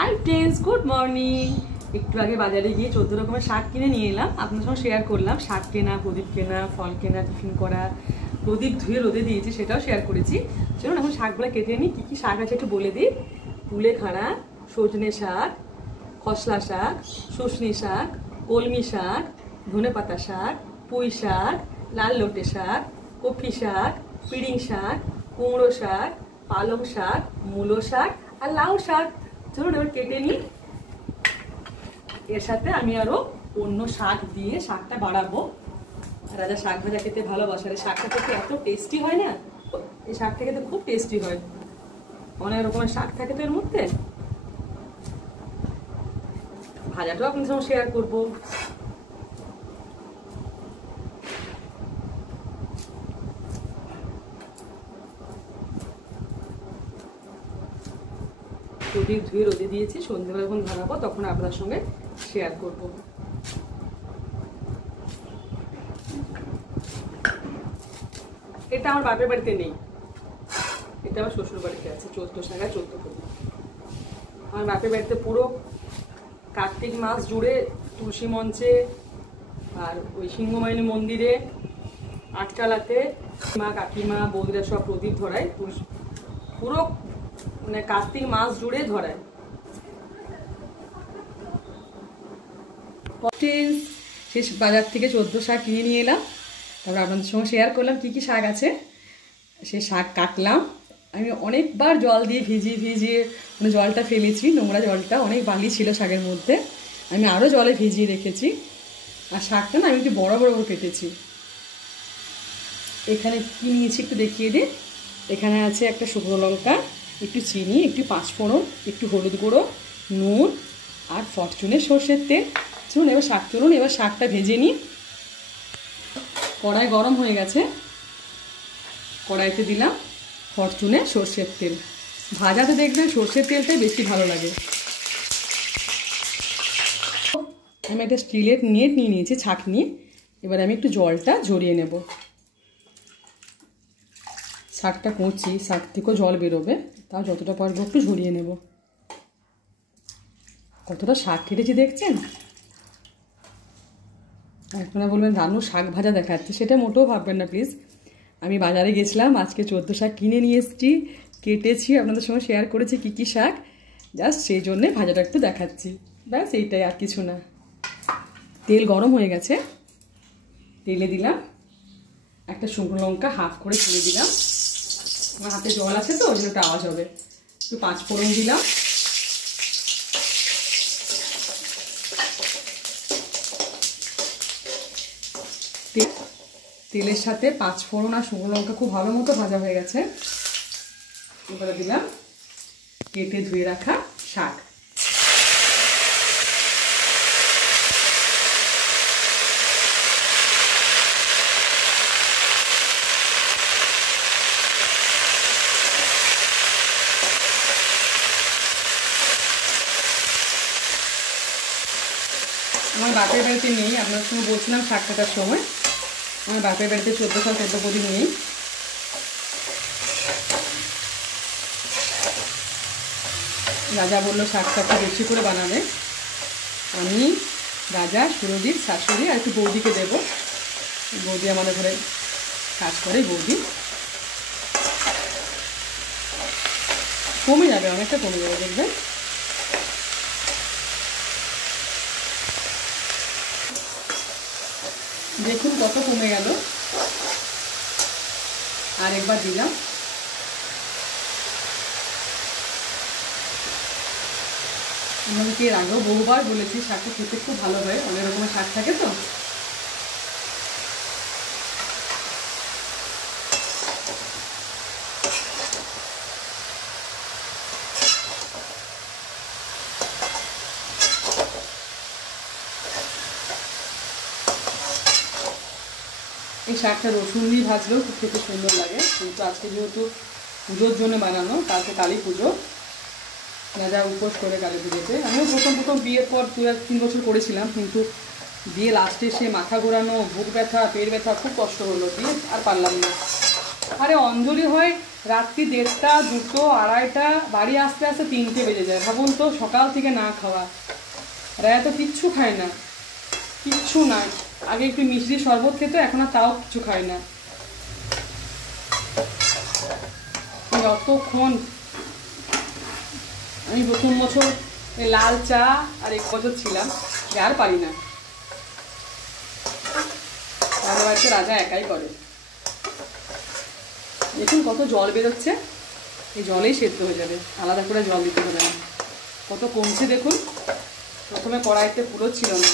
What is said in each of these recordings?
Hi friends, good morning. একটু আগে বাজারে গিয়ে 14 রকমের শাক কিনে নিয়ে এলাম, আপনার সঙ্গে শেয়ার করলাম। শাক কেনা, প্রদীপ কেনা, ফল কেনা, টিফিন করা, প্রদীপ ধুয়ে রোদে দিয়েছি, সেটাও শেয়ার করেছি। চলুন এখন শাকগুলো কেটে নিই। কী কী শাক আছে একটু বলে দিই। কুলেখাড়া, সজনে শাক, খসলা শাক, শুশনি শাক, কলমি শাক, ধনেপাতা শাক, পুঁই শাক, লাল লটে শাক, কফি শাক, পিড়িং শাক, কুমড়ো শাক, পালং শাক, মূলো শাক আর লাউ শাক। চলুন এবার কেটে নিই। এর সাথে আমি আরো অন্য শাক দিয়ে শাকটা বাড়াবো। রাজা শাক ভাজা খেতে ভালোবাসে। এই শাকটা খেতে এত টেস্টি হয় না, এই শাকটা খেতে খুব টেস্টি হয়। অনেক রকমের শাক থাকে তো এর মধ্যে। ভাজাটাও আপনার সঙ্গে শেয়ার করবো। প্রদীপ ধুয়ে রোদে দিয়েছি, সন্ধ্যেবেলা যখন ধরাবো তখন আপনার সঙ্গে শেয়ার করব। এটা আমার বাপের বাড়িতে নেই, এটা আমার শ্বশুর বাড়িতে আছে। 14 শাখা 14 প্রদীপ। আমার বাপের বাড়িতে পুরো কার্তিক মাস জুড়ে তুলসী মঞ্চে আর ওই সিংহমাইনী মন্দিরে, আটচালাতে মা, কাকিমা, বৌদিরা সব প্রদীপ ধরায়। পুরো মানে কার্তিক মাস জুড়ে ধরায়। শেষ বাজার থেকে 14 শাক কিনে নিয়ে এলাম। তারপর আপনাদের সঙ্গে শেয়ার করলাম কী কী শাক আছে। সেই শাক কাটলাম। আমি অনেকবার জল দিয়ে ভিজিয়ে মানে জলটা ফেলেছি, নোংরা জলটা অনেক বালি ছিল শাকের মধ্যে। আমি আরও জলে ভিজিয়ে রেখেছি। আর শাকটা না আমি একটু বড় বড় করে কেটেছি। এখানে কী নিয়েছি একটু দেখিয়ে দিই। এখানে আছে একটা শুকনো লঙ্কা, একটু চিনি, একটু পাঁচফোড়ন, একটু হলুদ গুঁড়ো, নুন আর ফরচুনের সর্ষের তেল। চলুন এবার শাকটা ভেজে নিই। কড়াই গরম হয়ে গেছে, কড়াইতে দিলাম ফরচুনের সর্ষের তেল। ভাজাতে দেখবেন সর্ষের তেলটাই বেশি ভালো লাগে। আমি একটা স্টিলের নেট নিয়ে নিয়েছি, ছাঁকনি। এবার আমি একটু জলটা ঝরিয়ে নেব। শাকটা কচি, শাক থেকেও জল বেরোবে, তাও যতটা পারবো একটু ঝরিয়ে নেব। কতটা শাক কেটেছি দেখছেন। আপনারা বলবেন রানু শাক ভাজা দেখাচ্ছে, সেটা মোটেও ভাববেন না প্লিজ। আমি বাজারে গেছিলাম, আজকে 14 শাক কিনে নিয়ে এসেছি, কেটেছি, আপনাদের সঙ্গে শেয়ার করেছি কী কী শাক। জাস্ট সেই জন্যে ভাজাটা একটু দেখাচ্ছি, ব্যাস এইটাই, আর কিছু না। তেল গরম হয়ে গেছে, তেলে দিলাম একটা শুকনো লঙ্কা, হাফ করে ছিঁড়ে দিলাম। আমার হাতে জল আছে তো ওই জন্য একটা আওয়াজ হবে। একটু পাঁচফোড়ন দিলাম, তেলের সাথে পাঁচফোড়ন আর শুকনো লঙ্কা খুব ভালো মতো ভাজা হয়ে গেছে। এবারে দিলাম কেটে ধুয়ে রাখা শাক। আমার বাপের বাড়িতে নেই, আপনার সঙ্গে বলছিলাম শাক কাটার সময়। আমার বাপের বাড়িতে 14 শাক 14 প্রদীপ নেই। রাজা বললো শাকটা একটু বেশি করে বানাবে। আমি, রাজা, সুরজিৎ, শাশুড়ি আর একটু বৌদিকে দেবো। বৌদি আমাদের ঘরে কাজ করে। বৌদি কমে যাবে, অনেকটা কমে যাবে দেখবেন। দেখুন কত কমে গেল। আর একবার দিলাম। আমাকে এর আগেও বহুবার বলেছি শাকটা খেতে খুব ভালো হয়, অনেক রকমের শাক থাকে তো। এই শাকটা রসুন দিয়ে ভাজলেও খুব খেতে সুন্দর লাগে, কিন্তু আজকে যেহেতু পুজোর জন্য বানানো, কালকে কালী পুজো, রাজা উপোস করে কালী পুজোতে। আমিও প্রথম বিয়ের পর 2-3 বছর করেছিলাম, কিন্তু বিয়ে লাস্টে সে মাথা ঘোরানো, বুক ব্যথা, পেট ব্যথা, খুব কষ্ট হলো, দিয়ে আর পারলাম না। আরে অঞ্জলি হয় রাত্রি 1:30, 2, 2:30, বাড়ি আসতে আসতে 3টে বেজে যায়। ভাবুন তো, সকাল থেকে না খাওয়া, রায়া তো কিচ্ছু খায় না, কিচ্ছু না। আগে একটু মিষ্টি শরবত খেত, এখন আর তাও কিছু খায় না। যতক্ষণ আমি প্রথম বছর লাল চা আর 1 বছর ছিলাম, আর পারি না। আমাদের বাড়িতে রাজা একাই করে। দেখুন কত জল বেরোচ্ছে, এই জলেই সেদ্ধ হয়ে যাবে, আলাদা করে জল দিতে হবে না। কত কমছে দেখুন, প্রথমে কড়াইতে পুরো ছিল না,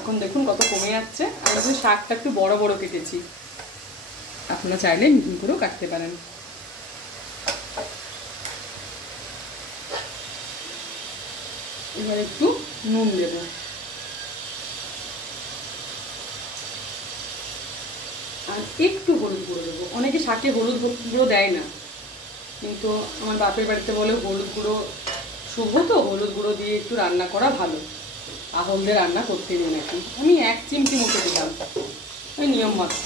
এখন দেখুন কত কমে যাচ্ছে। আমি কিন্তু শাকটা একটু বড় বড় কেটেছি, আপনারা চাইলে মিহি করেও কাটতে পারেন। এবার একটু নুন দেব, আর একটু হলুদ গুঁড়ো দেবো। অনেকে শাকে হলুদ গুঁড়ো দেয় না, কিন্তু আমার বাপের বাড়িতে বলে হলুদ গুঁড়ো শুভ, তো হলুদ গুঁড়ো দিয়ে একটু রান্না করা ভালো, আহল দিয়ে রান্না করতে নেই নাকি। আমি 1 চিমটি মতো দিলাম, ওই নিয়ম মাত্র।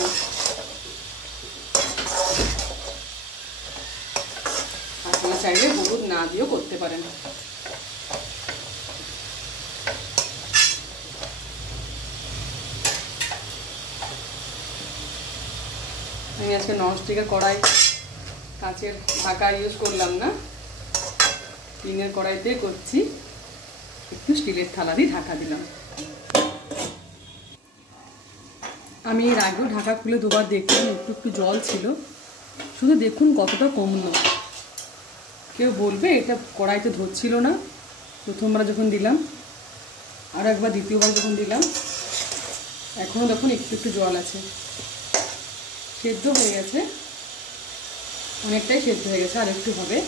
আপনারা চাইলে হলুদ না দিয়েও করতে পারেন। আমি আজকে ননস্টিকের কড়াই, কাঁচের ঢাকা ইউজ করলাম না, টিনের কড়াইতে করছি। একটু স্টিলের থালা দিয়ে ঢাকা দিলাম। আমি এর আগেও ঢাকা খুলে 2বার দেখলাম, একটু একটু জল ছিল, শুধু দেখুন কতটা কমলো। কেউ বলবে এটা কড়াইতে ধরছিল না, প্রথমবার যখন দিলাম, আর একবার দ্বিতীয়বার যখন দিলাম, এখনও দেখুন একটু একটু জল আছে। সেদ্ধ হয়ে গেছে, অনেকটাই সেদ্ধ হয়ে গেছে, আর একটু হবে।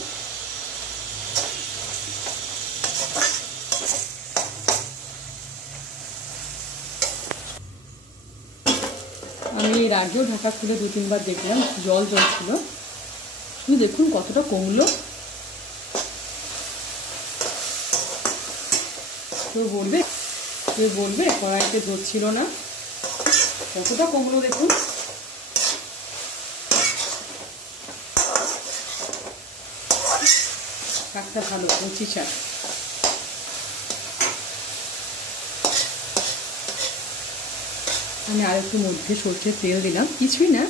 আমি এর আগেও ঢাকা খুলে 2-3বার দেখলাম, জল ছিল, শুধু দেখুন কতটা কমলো। কেউ বলবে কড়াইতে ধরছিল না, কতটা কমলো দেখুন। শাকটা ভালো, কচি শাক। আমি আর একটু মধ্যে সরষের তেল দিলাম, কিছুই না,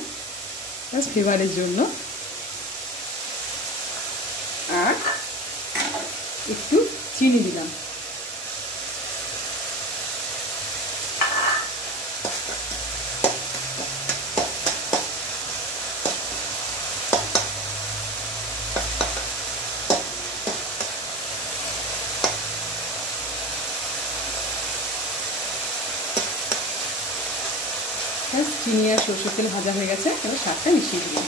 জাস্ট ফ্লেভারের জন্য। আর একটু চিনি দিলাম। চিনি আর সরষের তেল ভাজা হয়ে গেছে, এবার শাকটা মিশিয়ে দিলাম।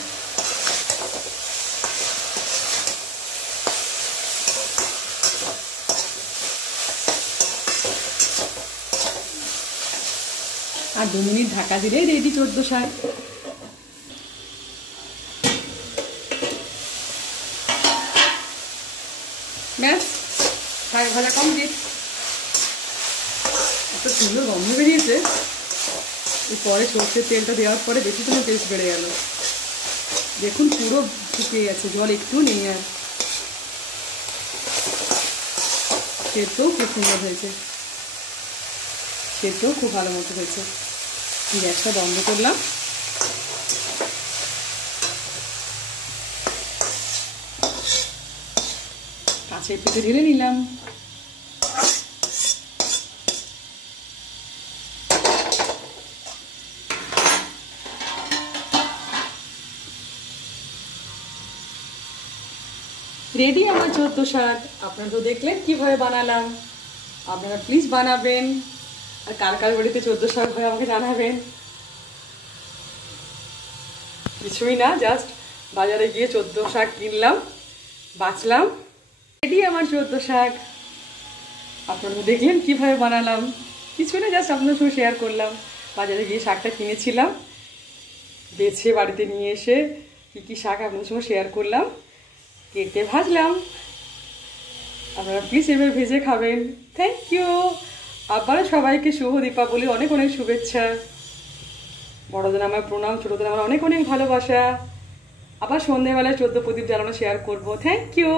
আর 2 মিনিট ঢাকা দিলে রেডি 14 শাক। ব্যাস, শাক ভাজা কমপ্লিট। এত সুন্দর গন্ধ বেরিয়েছে, পরে সর্ষের তেলটা দেওয়ার পরে বেশি তোমার টেস্ট বেড়ে গেল। দেখুন পুরো শুকিয়ে গেছে, জল একটু নেই। আর সেটাও খুব সুন্দর হয়েছে, সেটাও খুব ভালো মতো হয়েছে। গ্যাসটা বন্ধ করলাম। কাঁচের পিঠে ঢেলে নিলাম। রেডি আমার 14 শাক। আপনারা তো দেখলেন কিভাবে বানালাম, আপনারা প্লিজ বানাবেন। আর কার কার বাড়িতে 14 শাক হয় আমাকে জানাবেন। কিছুই না, জাস্ট বাজারে গিয়ে 14 শাক কিনলাম, বাছলাম, রেডি আমার 14 শাক। আপনারা তো দেখলেন কিভাবে বানালাম, কিছুই না, জাস্ট আপনার সঙ্গে শেয়ার করলাম। বাজারে গিয়ে শাকটা কিনেছিলাম, বেছে বাড়িতে নিয়ে এসে কী কী শাক আপনাদের সঙ্গে শেয়ার করলাম, কেটে ভাজলাম। আপনারা প্লিজ এভাবে ভেজে খাবেন। Thank you. আবার সবাইকে শুভ দীপাবলি, অনেক অনেক শুভেচ্ছা। বড়দের আমার প্রণাম, ছোটদের আমার অনেক অনেক ভালোবাসা। আবার সন্ধ্যেবেলায় 14 প্রদীপ জ্বালানো শেয়ার করবো। Thank you.